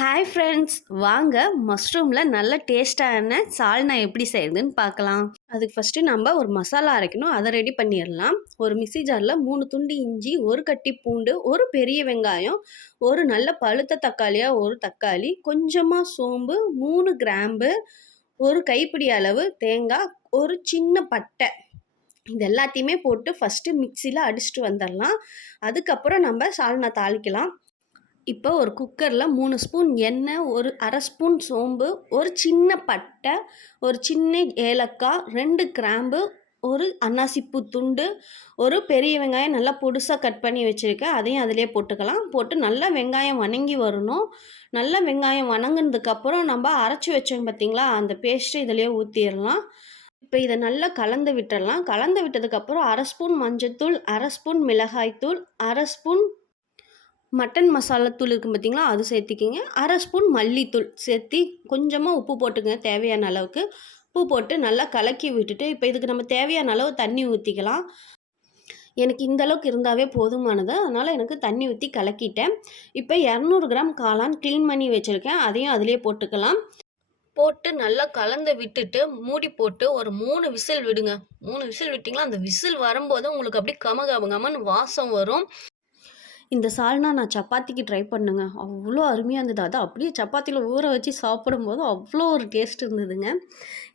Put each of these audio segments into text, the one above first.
Hi friends, வாங்க மஷ்ரூமில் நல்ல டேஸ்ட்டான சால்னா எப்படி செய்யுதுன்னு பார்க்கலாம். அதுக்கு ஃபஸ்ட்டு நம்ம ஒரு மசாலா அரைக்கணும், அதை ரெடி பண்ணிடலாம். ஒரு மிக்ஸி ஜாரில் 3 துண்டு இஞ்சி, ஒரு கட்டி பூண்டு, ஒரு பெரிய வெங்காயம், ஒரு நல்ல பழுத்த தக்காளியாக ஒரு தக்காளி, கொஞ்சமாக சோம்பு, 3 கிராம்பு, ஒரு கைப்பிடி அளவு தேங்காய், ஒரு சின்ன பட்டை, இது எல்லாத்தையுமே போட்டு ஃபஸ்ட்டு மிக்சியில் அடிச்சுட்டு வந்துடலாம். அதுக்கப்புறம் நம்ம சால்னா தாளிக்கலாம். இப்போ ஒரு குக்கரில் 3 ஸ்பூன் எண்ணெய், ஒரு அரை ஸ்பூன் சோம்பு, ஒரு சின்ன பட்டை, ஒரு சின்ன ஏலக்காய், 2 கிராம்பு, ஒரு அன்னாசிப்பூ துண்டு, ஒரு பெரிய வெங்காயம் நல்லா பொடுசாக கட் பண்ணி வச்சுருக்கேன், அதையும் அதிலே போட்டுக்கலாம். போட்டு நல்லா வெங்காயம் வணங்கி வரணும். நல்லா வெங்காயம் வணங்கினதுக்கப்புறம் நம்ம அரைச்சி வச்சோம் பார்த்திங்களா, அந்த பேஸ்ட்டு இதிலே ஊற்றிடலாம். இப்போ இதை நல்லா கலந்து விட்டுடலாம். கலந்து விட்டதுக்கப்புறம் அரை ஸ்பூன் மஞ்சள்தூள், அரை ஸ்பூன் மிளகாய்த்தூள், அரை ஸ்பூன் மட்டன் மசாலா தூள் இருக்கும் பார்த்திங்களா, அது சேர்த்திக்கிங்க. அரை ஸ்பூன் மல்லித்தூள் சேர்த்தி கொஞ்சமாக உப்பு போட்டுக்கங்க, தேவையான அளவுக்கு உப்பு போட்டு நல்லா கலக்கி விட்டுட்டு, இப்போ இதுக்கு நம்ம தேவையான அளவு தண்ணி ஊற்றிக்கலாம். எனக்கு இந்த அளவுக்கு இருந்தாவே போதுமானது, அதனால் எனக்கு தண்ணி ஊற்றி கலக்கிட்டேன். இப்போ 200 கிராம் காளான் க்ளீன் பண்ணி வச்சுருக்கேன், அதையும் அதிலே போட்டுக்கலாம். போட்டு நல்லா கலந்து விட்டுட்டு மூடி போட்டு ஒரு 3 விசில் விடுங்க. 3 விசில் விட்டிங்களா, அந்த விசில் வரும்போது உங்களுக்கு அப்படியே கமன்னு வாசம் வரும். இந்த சால்னா நான் சப்பாத்திக்கு ட்ரை பண்ணுங்க, அவ்வளோ அருமையாக இருந்தது. அதை அப்படியே சப்பாத்தியில் ஊற வச்சு சாப்பிடும்போது அவ்வளோ ஒரு டேஸ்ட் இருந்ததுங்க.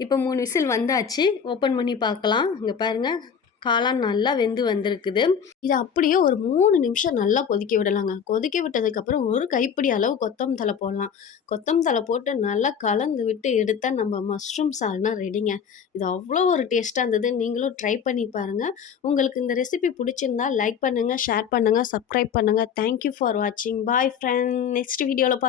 இப்போ 3 விசில் வந்தாச்சு, ஓப்பன் பண்ணி பார்க்கலாம். இங்கே பாருங்கள், காளான் நல்லா வெந்து வந்திருக்குது. இதை அப்படியே ஒரு 3 நிமிஷம் நல்லா கொதிக்க விடலாங்க. கொதிக்க விட்டதுக்கப்புறம் ஒரு கைப்பிடி அளவு கொத்தமல்லி தழை போடலாம். கொத்தமல்லி தழை போட்டு நல்லா கலந்து விட்டு எடுத்தால் நம்ம மஷ்ரூம் சால்னா ரெடிங்க. இது அவ்வளோ ஒரு டேஸ்ட்டாக இருந்தது. நீங்களும் ட்ரை பண்ணி பாருங்கள். உங்களுக்கு இந்த ரெசிபி பிடிச்சிருந்தா லைக் பண்ணுங்கள், ஷேர் பண்ணுங்கள், சப்ஸ்கிரைப் பண்ணுங்கள். தேங்க்யூ ஃபார் வாட்சிங். பாய் ஃப்ரெண்ட். நெக்ஸ்ட் வீடியோவில்